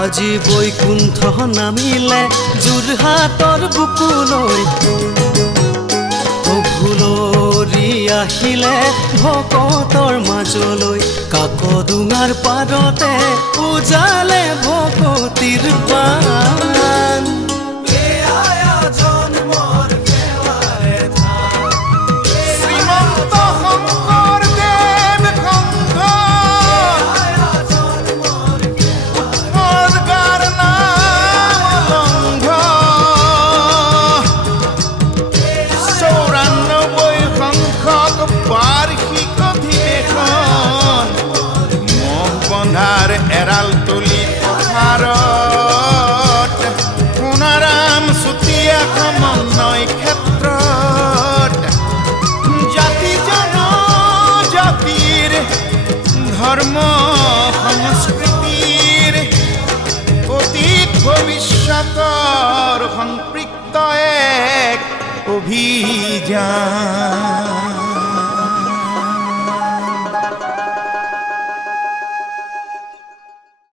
আজি বৈকুণ্ঠ নামিলে যোৰহাটৰ বুকুলৈ ভুলৰি আহিলে ভকতৰ মাজলৈ কাকডোঙাৰ পাৰতে উজালে ভকতিৰ পাণ এৰাল তুলি পথাৰত সোণাৰাম চুতীয়া সমন্বয় ক্ষেত্ৰত জাতি জনজাতিৰ ধৰ্ম সংস্কৃতিৰ অতীত ভৱিষ্যতৰ সম্পৃক্ত এক অভিযান।